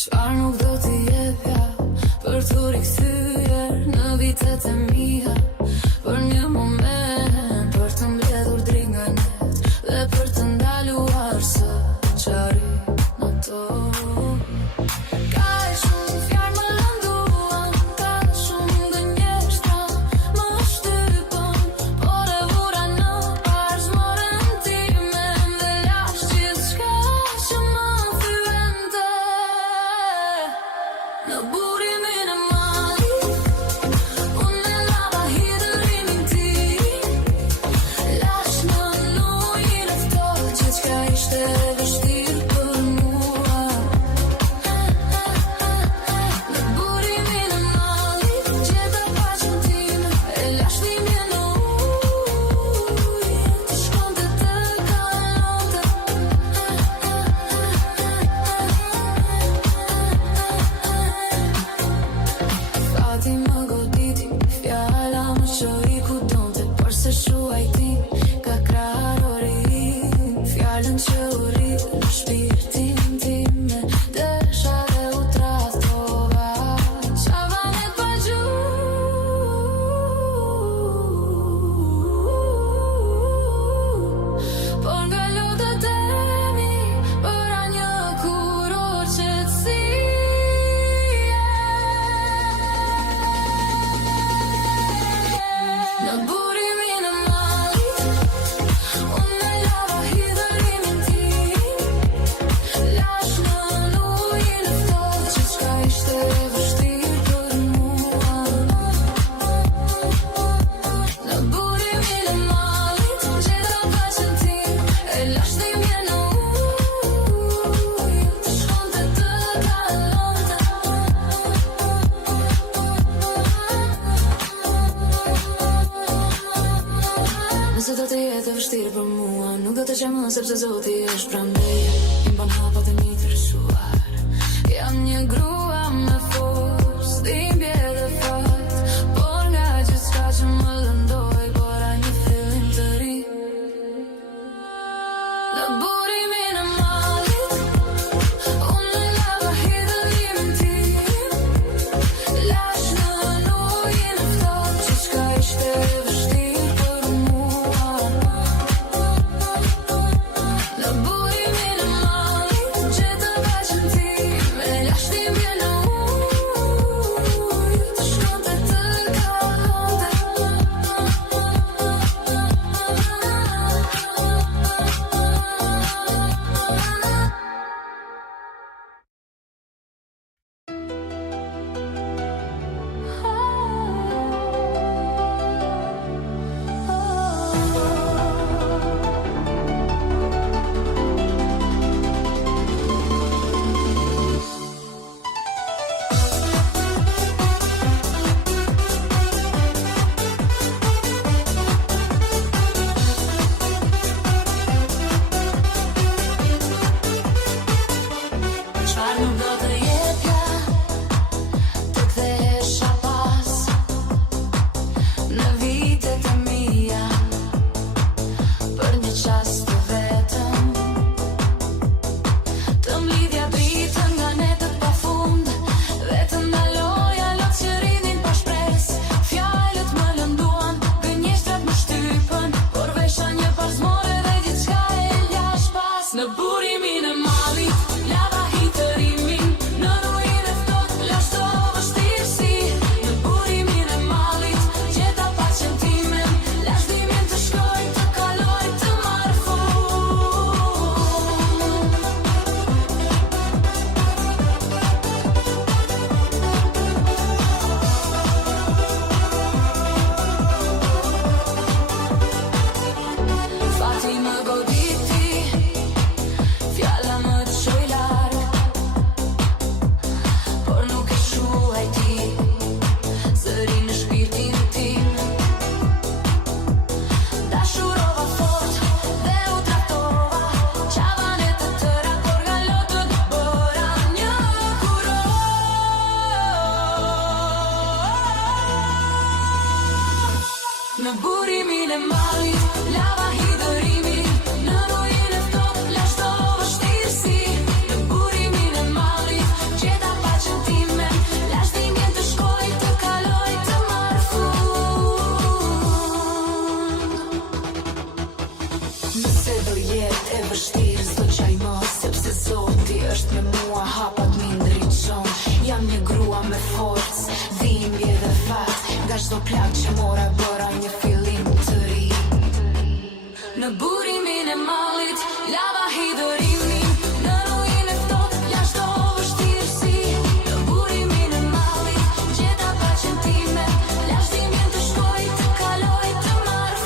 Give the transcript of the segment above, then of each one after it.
Çfarë nuk do t'i jepja për t'u rikthyer në vitet e mia, për një moment, për të mbledhur dritë nga net dhe për të ndaluar së qari në to. Ka shumë fjalë më lënduan, ka shumë gënjeshtra më shtypën, por e vura në parë zmorën time dhe lash gjithçka që më thyente. Në burimin e malit, unë e lava hidërimin tim, lash në ujin e ftohtë, gjithçka ishte e vështirë për mua. Në burimin e malit, gjeta paqen time, e lash dhimbjen në ujë, të shkonte të kalonte. Fati më goditi, fjala më qoi ku donte, por se shuaj ti ka krahori, fjalën që u rrit në shpirtin time, desha dhe u tradhtova. Qava me pa gjuhë, por nga lodët e mi, bëra një kuror qetësie. Në burimin e malit, unë e lava hidërimin tim, lash në ujin e ftohtë, gjithçka ishte e vështirë për mua. Në burimin e malit, gjeta paqen time, e lash dhimbjen në ujë, të shkonte të kalonte. Nëse do të jetë e vështirë për mua, nuk do të qemë sepse Zoti është prandeja. Im ban hapat e mi të rëshuar, jam një grua me forcë, dhimbje dhe fat, por nga gjithçka që më lëndoi, bora një fillim të ri. Në burimin e malit, unë e lava hidërimin tim, lash në ujin e ftohtë, gjithçka ishte e vështirë për mua. Në burimin e malit, gjeta paqen time, e lash dhimbjen në ujë, plak që mora bëra një fillim të ri. Në burimin e mallit, lava hidhërimi, në ujin e ftohtë, jashtë o vështirësi. Në burimin e mallit, gjeta paqen time, lash dimjen të shkoj, të kaloj, të marr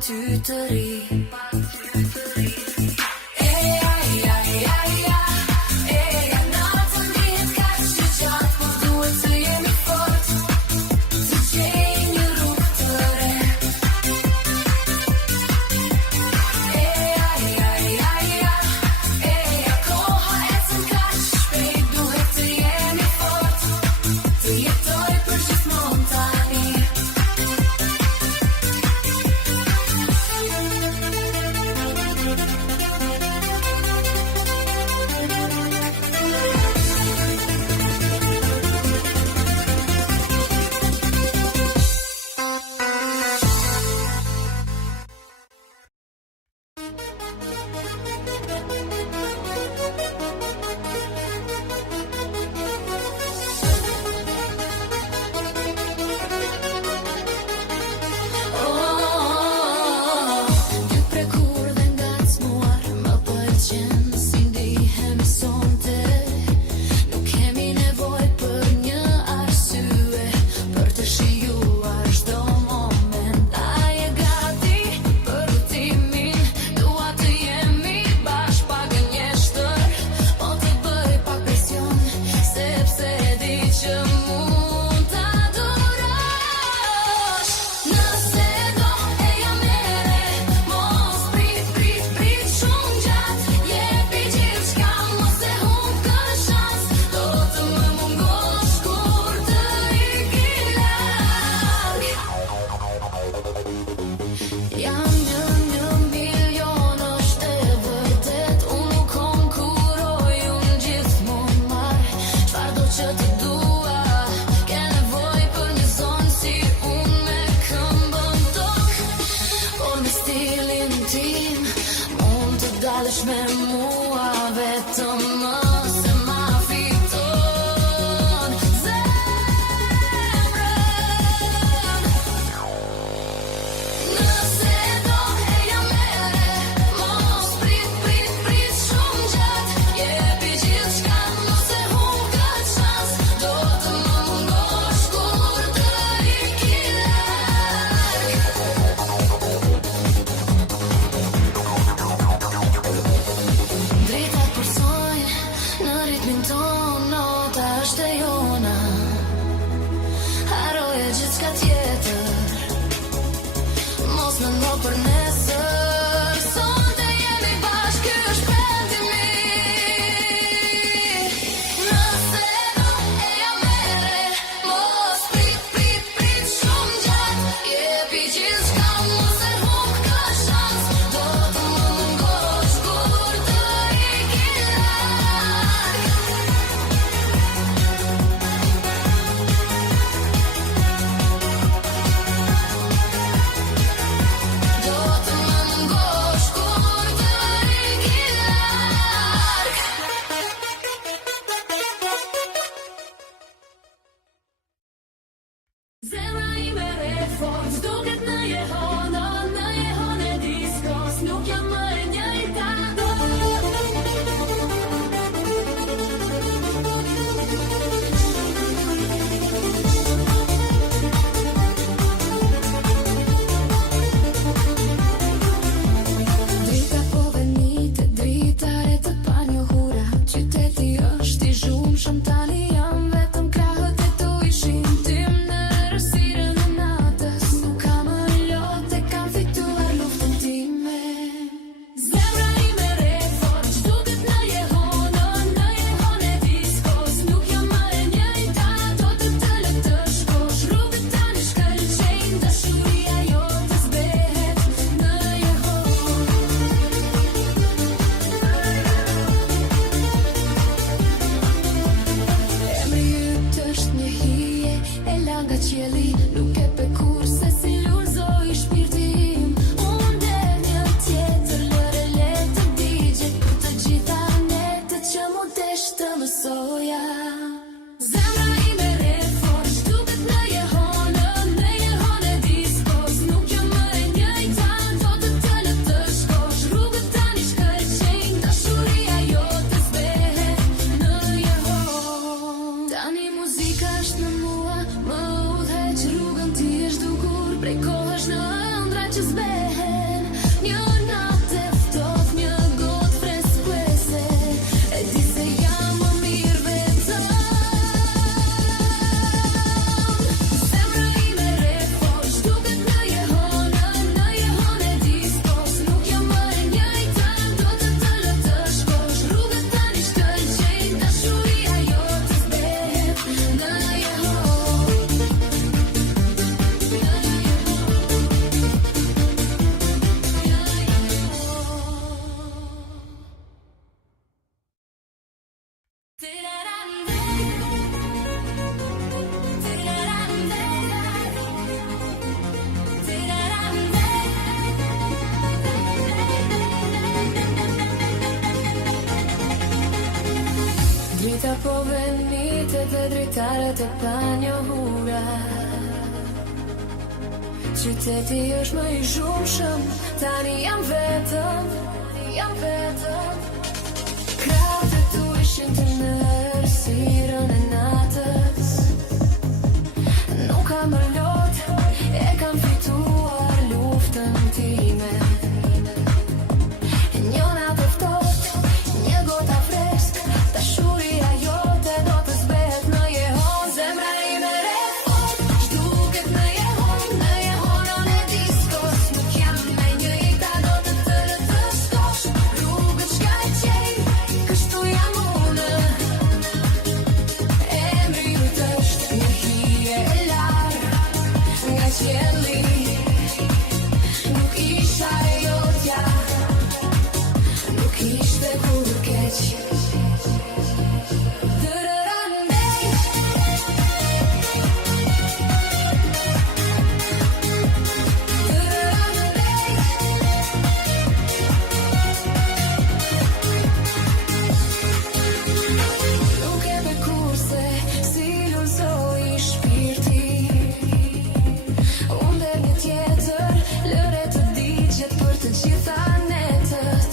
ty të ri. Prej kohësh në ëndra që zbehet Sa po venitet e dritaret e panjohura. Qyteti është më i zhurmshëm, tani jam vetëm. Krahët e tu ishin të errësirën e natës. Nuk kam lot, e kam fituar luftën time. Një natë e ftohtë, një gota fresk, dashuria jote do të zbehet në jehon. Zemra ime re fort, duket në jehon e diskos. Nuk jam me njëjta, do të lëtëskosh. Rrugët shka e qej, kështu jam unë. Emri jut është një hije e larë nga qielli. Nuk isha e jotja, nuk ishte kur keq. Nuk e be kurse si lulzoj shpirti. Unë dhe një tjetër, lëre të digjet për të gjitha netët.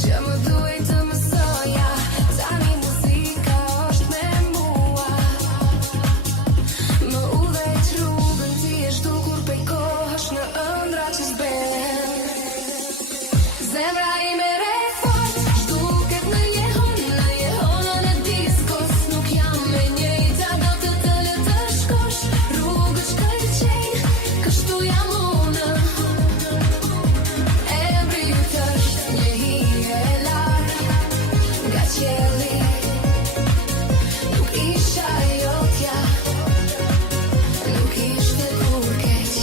Që më duaj të mësoja, tani muzika është me mua. Më udhëheq rrugën, ti e zhdukur prej kohësh në ëndra që zben. Zemra ime re fort, zhduket në jehon e diskos. Nuk jam me njëjta, do të lëtëskosh. Rrugët shka i qej, kështu jam unë. Emri jut është një hije e larë nga qielli. Nuk isha e jotja, nuk ishte kur keq.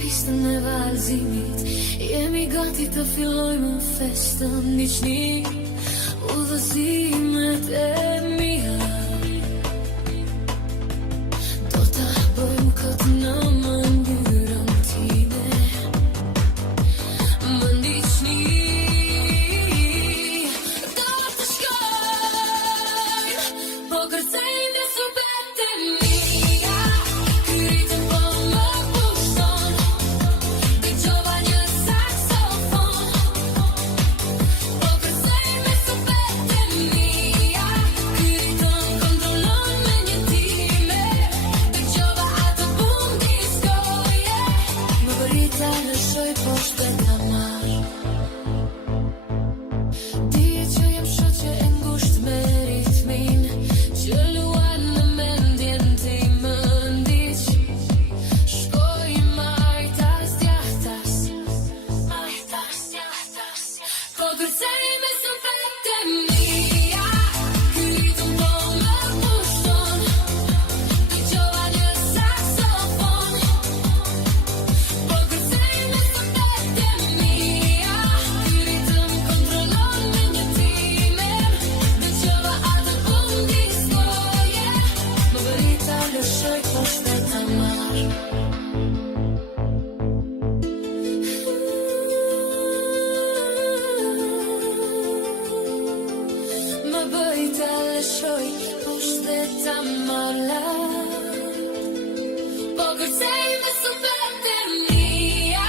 Pistën e vallëzimit, jemi gati të fillojmë festën miqni. Udhëzimet e mia do ta bëjmë këtë në mënyrën time. Më ndiqni, do të shkojmë, po kërcejmë dhe supet e mia. Ky ritëm po më pushton, dëgjova një saksofon. Po kërcejmë dhe supet e mia. Ky ritëm kontrollon me një time. Dëgjova atë bum disco, yeah. Më bërita lëshoj poshtë ta marr. Dije që jem shoqe e ngushtë me ritmin, që luan në mendjen time. Ndiq, shkoj majtas djahtas, po kërcejmë supet e mia. Ky ritëm po më pushton, dëgjova një saksofon. Po kërcejmë supet e mia. Ky ritëm kontrollon me një time. Dëgjova atë bum disco, yeah. Më bërita lëshoj poshtë ta marr. Më bërita lëshoj poshtë ta marr. Po kërcejmë supet e mia.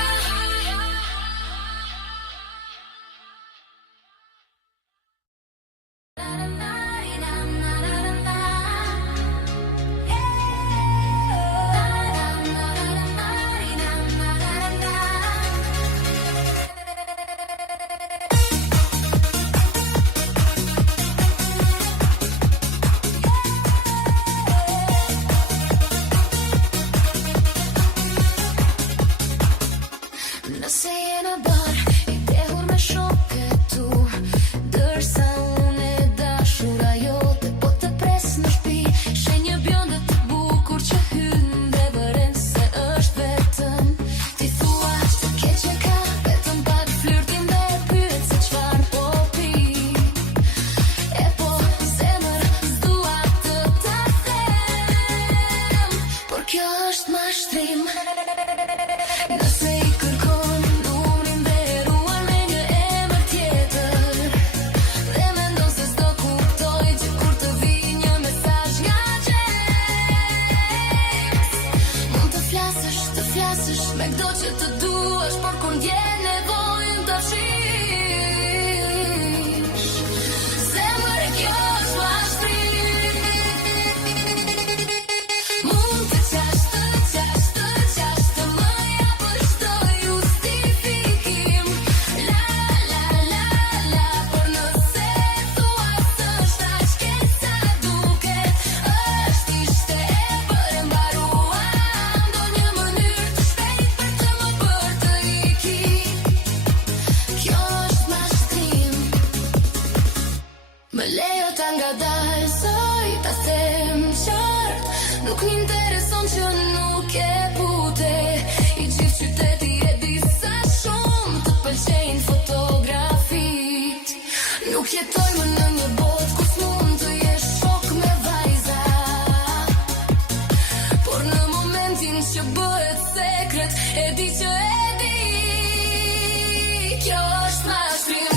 jetojmë në një botë ku s'mund të jesh shok me vajza, por në momentin që bëhet sekret e di që e di, kjo është mashtrim.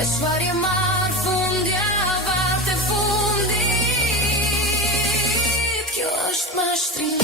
Me shfarje marë fundja, varte fundit, kjo është mashtrim.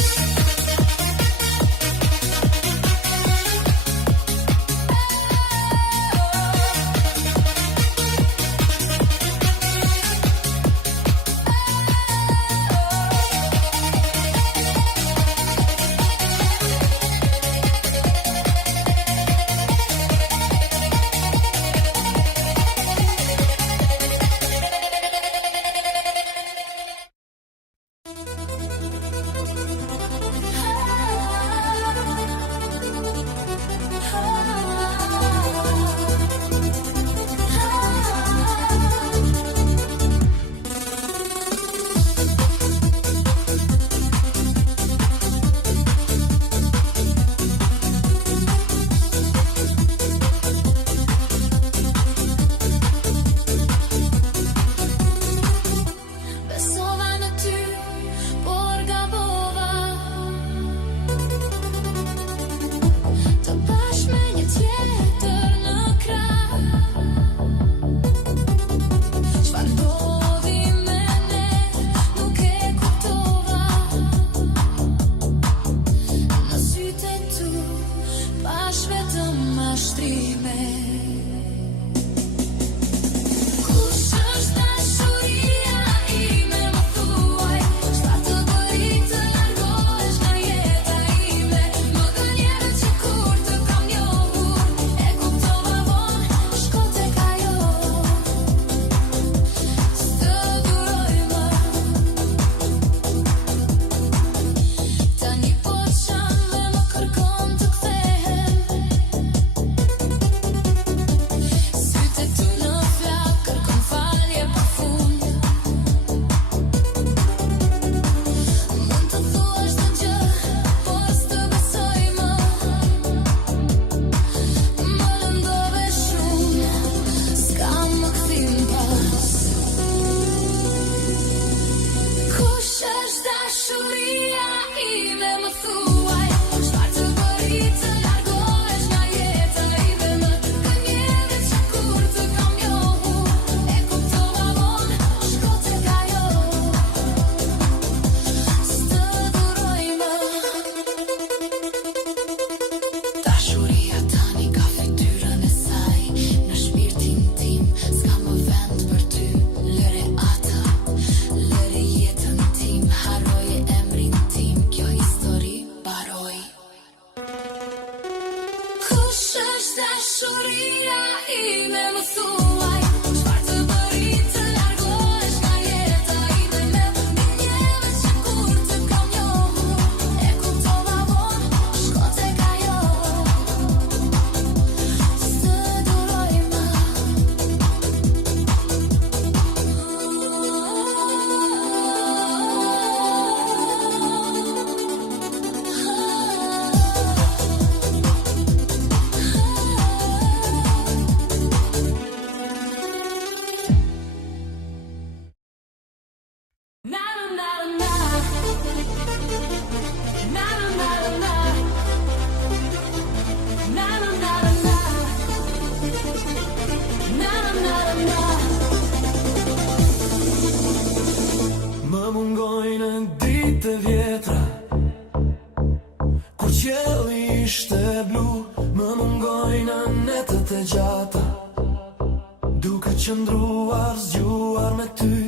Qëndruar, zgjuar me ty,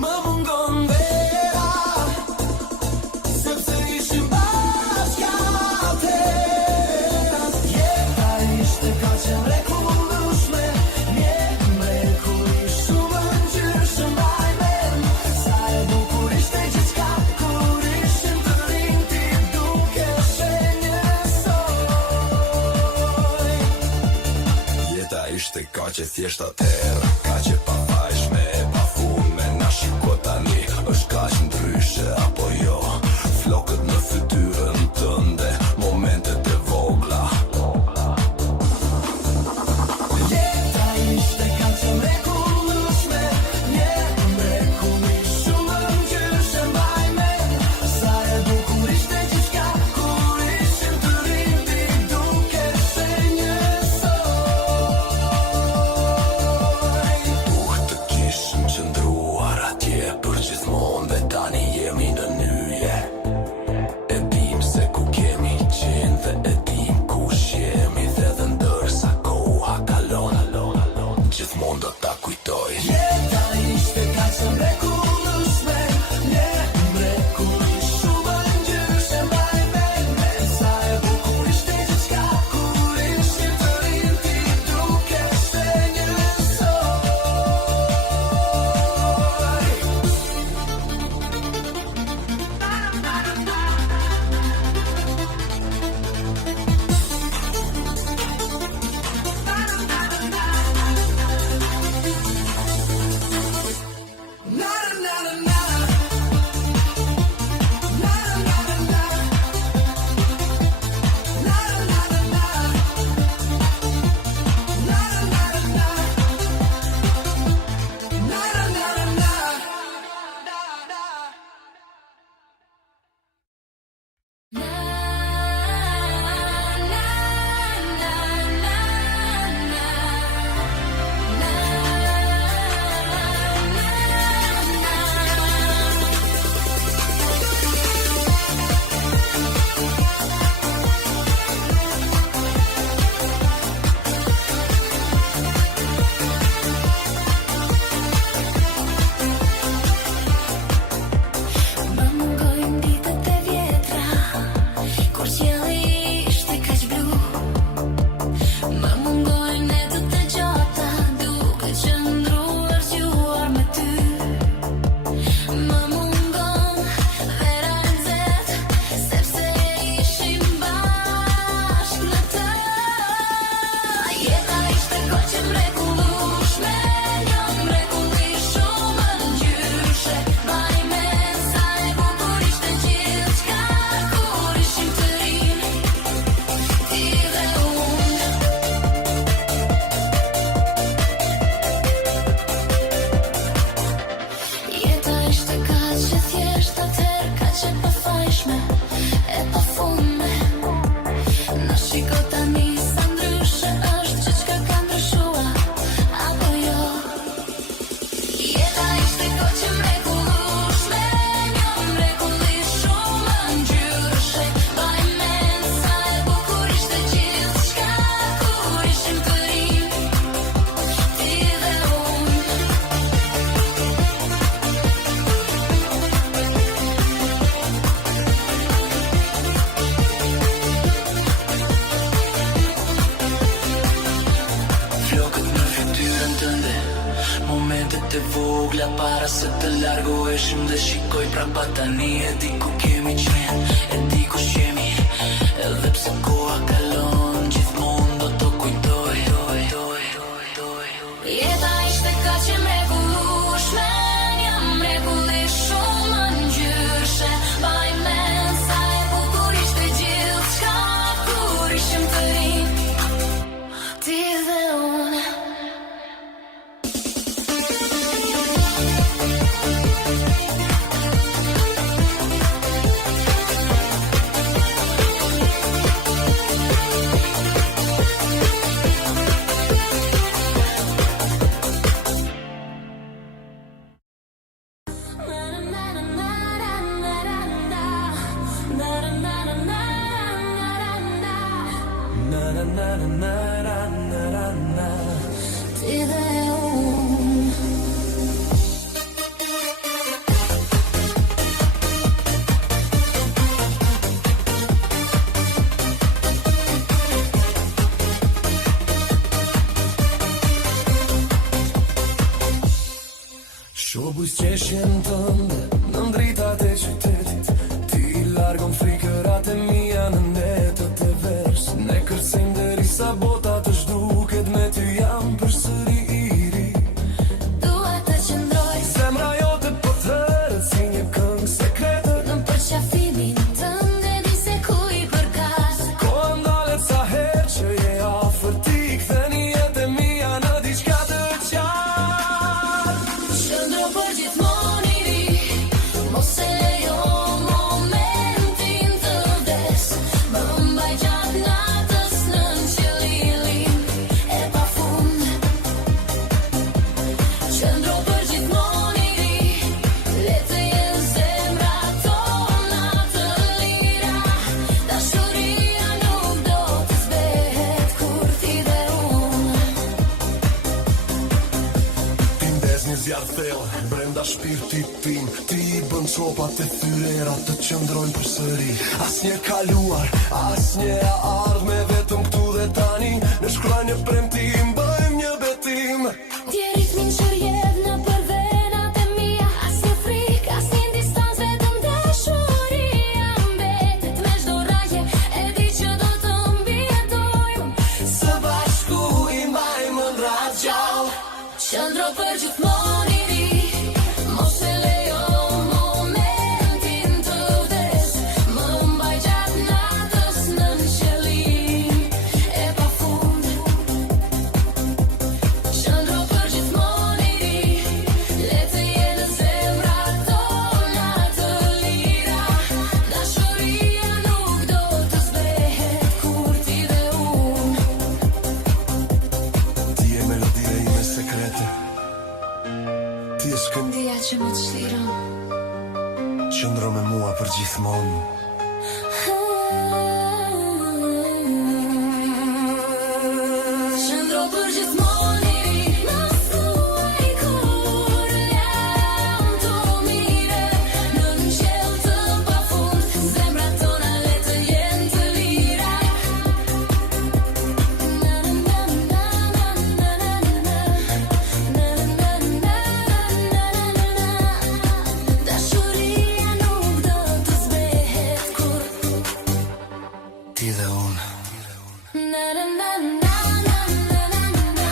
më mungon vera, sepse ishim bashkë atëherë. Jeta ishte ka që mrekullueshme, një mrekulli shumë ngjyrshëm mbaj mend. Sa e bukur ishte gjithçka kur ishim të rinj, ti dukesh e njësoj. që thjesht atëherë, ka që pa fajshme e pa fume. Na shiko tani, është kaq ndryshe apo jo? Flokët në fytyrën tënde, momentet e vogla. Jeta ishte kaq e mrekullueshme, një mrekulli shumë ngjyrshëm mbaj mend. Sa e bukur ishte gjithçka kur ishim të rinj, ti dukesh se një Të kishim qëndruar atje për gjithmonë dhe tani jemi në nyje. E dim se ku kemi qenë dhe e dim kush jemi dhe ndërsa koha kalon, gjithmonë do ta kujtoj. Jeta ishte kaq e mrekullueshme, një mrekulli shumë ngjyrshëm mbaj mend. Sa e bukur ishte gjithçka kur ishim të rinj, ti dukesh se një momentet e vogla para se të largoheshim dhe shikoj prapa tani. E di ku kemi qenë, e di ku shemi, edhe pse koha kalon, gjithmonë do të kujtoj. Jeta ishte kaq e mrekullueshme, një mrekulli shumë ngjyrshë. Mbaj mend sa e bukur ishte gjithçka kur ishim të rinj, ti dhe unë. Ti dhe unë. Shobuj s'qeshjen tënde në ndritat e qytetit, ti largon frikërat e mia në netët e vers. Ne kërcejmë derisa bota të zhduket, me ty jam përsëri zjarë thellë brenda shpirtit tim. Ti I bën çopat e thyera të qëndrojnë përsëri. Asnjë kaluar, asnjë e ardhme, vetëm këtu dhe tani. Në shkruajnë një premtim, bëjmë një betim. Ti ritmin që rjedh në për venat e mia. Asnjë frikë, asnjë distancë, vetëm dashuria mbetet me çdo raje. E di që do të mbijetojmë Së bashku I mbajmë ëndra gjallë. qëndro për gjithmonë I ri. Mos e lejo momentin të vdes. Më mbaj gjatë natës në qelin e pafund. Qëndro për gjithmonë I ri. Le të jenë zemrat tona të lira. Dashuria nuk do të zbehet kur ti dhe unë. Ti je melodia ime sekrete. Ti je Këndia që më të shliron. qëndro me mua për gjithmonë. Qëndro për gjithmonë I ri. Në thuaj kur jam të mire. Në qell të pafund. Zemrat tona le të jenë të lira. Na na na na na na na na. Na na na na na na. Dashuria nuk do të zbehet kur. Ti dhe unë. Na na na na na na na na.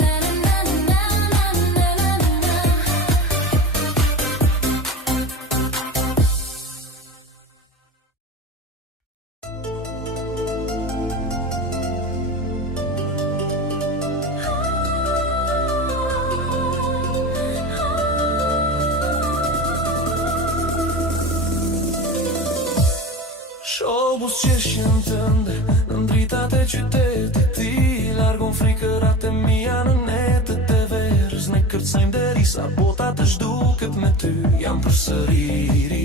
Na na na na na na na. Shobus qeshjen tënde në ndritat e qytetit. Ti largon frikërat e mia në netët e verës. Ne kërcejmë derisa bota të zhduket me ty. Jam përsëri I ri.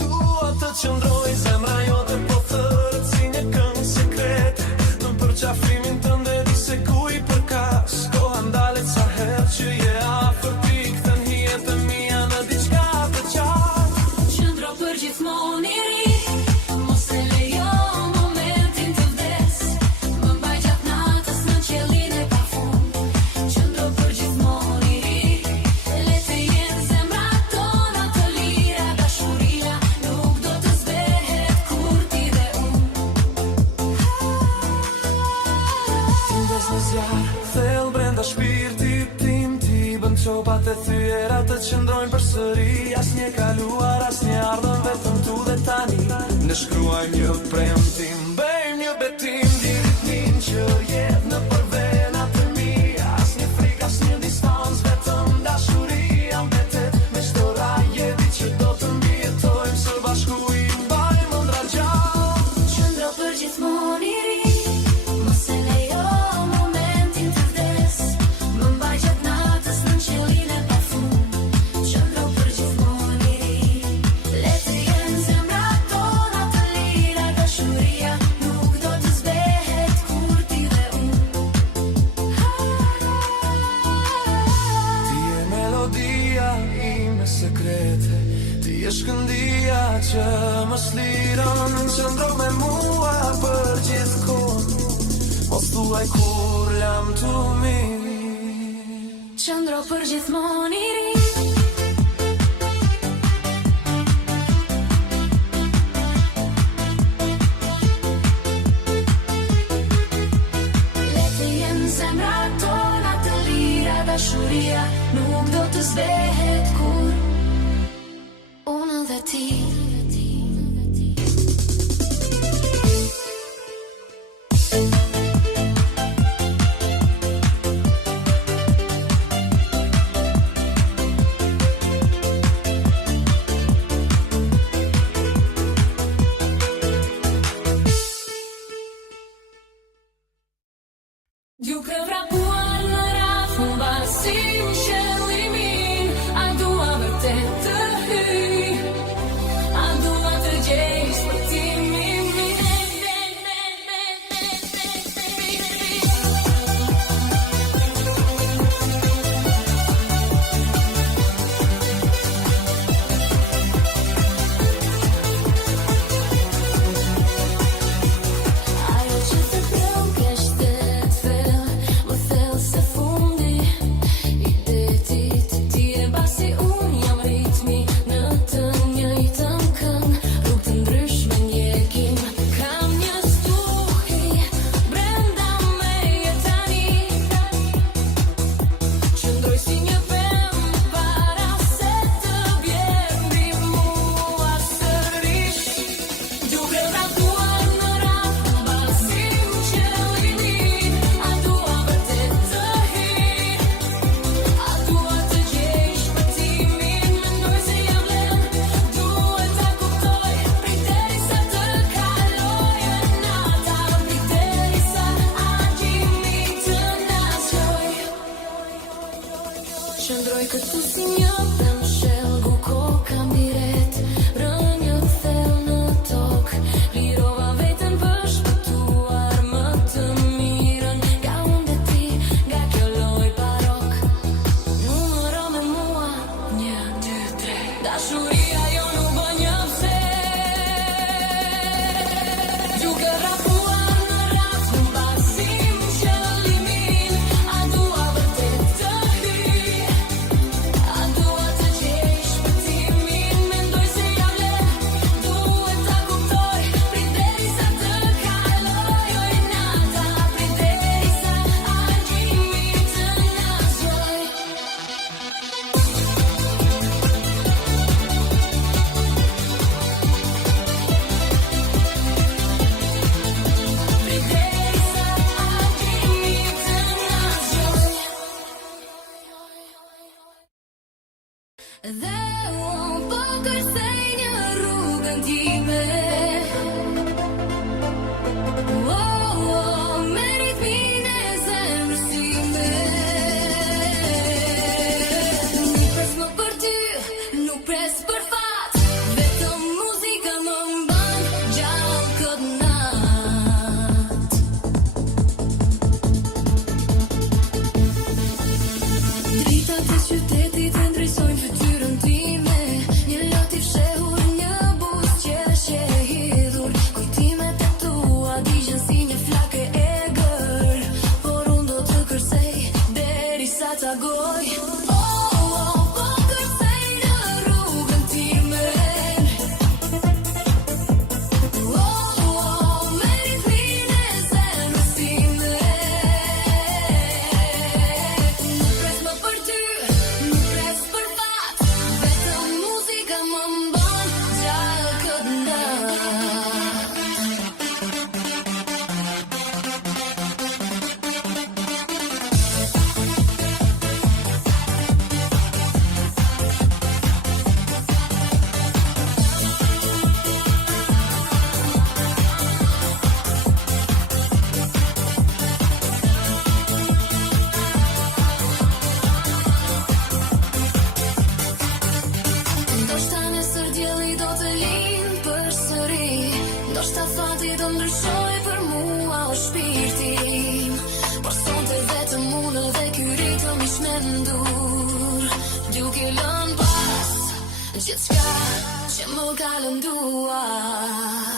Dua të qëndroj zemra jote po thërët si një këngë sekrete. Në përqafimin tënde di se ku I përkas. Koha ndalet sa herë që je afër ti. Kthen hijet e mia në diçka të qartë. Qëndro për gjithmonë I ri. Mos e lejo momentin të vdes. Më mbaj gjatë natës në qelin e pafund. Qëndro për gjithmonë I ri. Le të jenë zemrat tona të lira. Dashuria nuk do të zbehet kur ti dhe unë. Ti ndes në zjarë thellë brenda shpirtit tim. Ti bën çopat e thyera të qëndrojnë përsëri. Asnjë kaluar, asnjë ardhëm, vetëm tu dhe tani. Ne shkruajmë një premtim, bëjmë një betim. Di ritmin që jep në për venat e mia. Asnjë frikë, asnjë distancë, vetëm dashuria mbetet me çdo raje. Di që do të mbijetojmë së bashku I mbajmë ëndra gjallë. Qëndro për gjithmonë I ri. Mos e lejo momentin të vdes. Më mbaj gjatë natës në qelin e pafund. Qëndro për gjithmonë I ri. Le të jenë zemrat tona të lira. Dashuria nuk do të zbehet kur ti dhe unë. Ti je melodia ime sekrete. Ti je shkëndia që më sliron. Qëndro me mua për gjithkohë. Mos thuaj kur jam të mirë. Qëndro për gjithmonë I ri. Le të jenë zemrat tona të lira. Dashuria nuk do të zbehet kur unë dhe ti. Ju kë vrapuar në rafën, basi u qëllimin. ti do ndryshoj për mua o shpirti im. Por sonte vetëm unë dhe ky ritëm ish me ndur. Duke lënë pas gjithçka që më ka lënduar.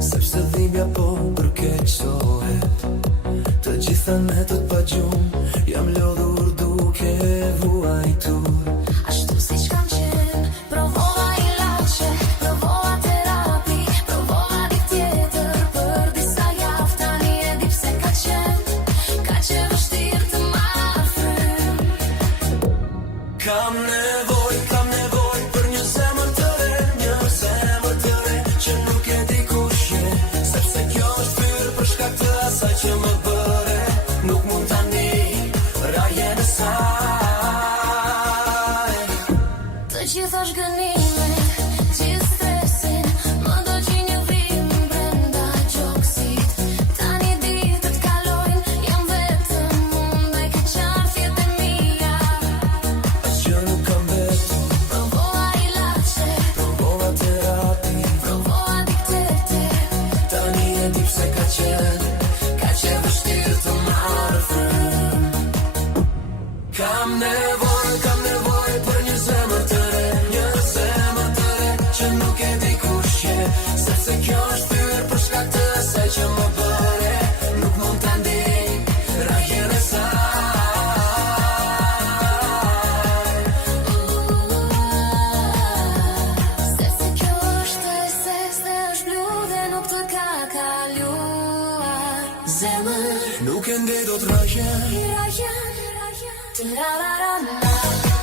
Sepse gënime, gjithë stresin, më do që një vim brenda gjoksit. Tani ditët kalojnë, jam vetëm unë, dhe ke qartjet e mia. Që nuk kam vetëm, Provova ilaçe, provova terapi. provova diktete. Tani e di pse ka qenë vështirë të marrë frymë. Kam nevojë për një zemër të re, që nuk e di kush je, sepse kjo është thyrë për shkak të asaj që më bëre, nuk mund ta ndij rrahjen e saj. Sepse kjo është e seks dhe është blu dhe nuk të ka kaluar. Zemër, Nuk e ndej dot rrahjen. Tërararana.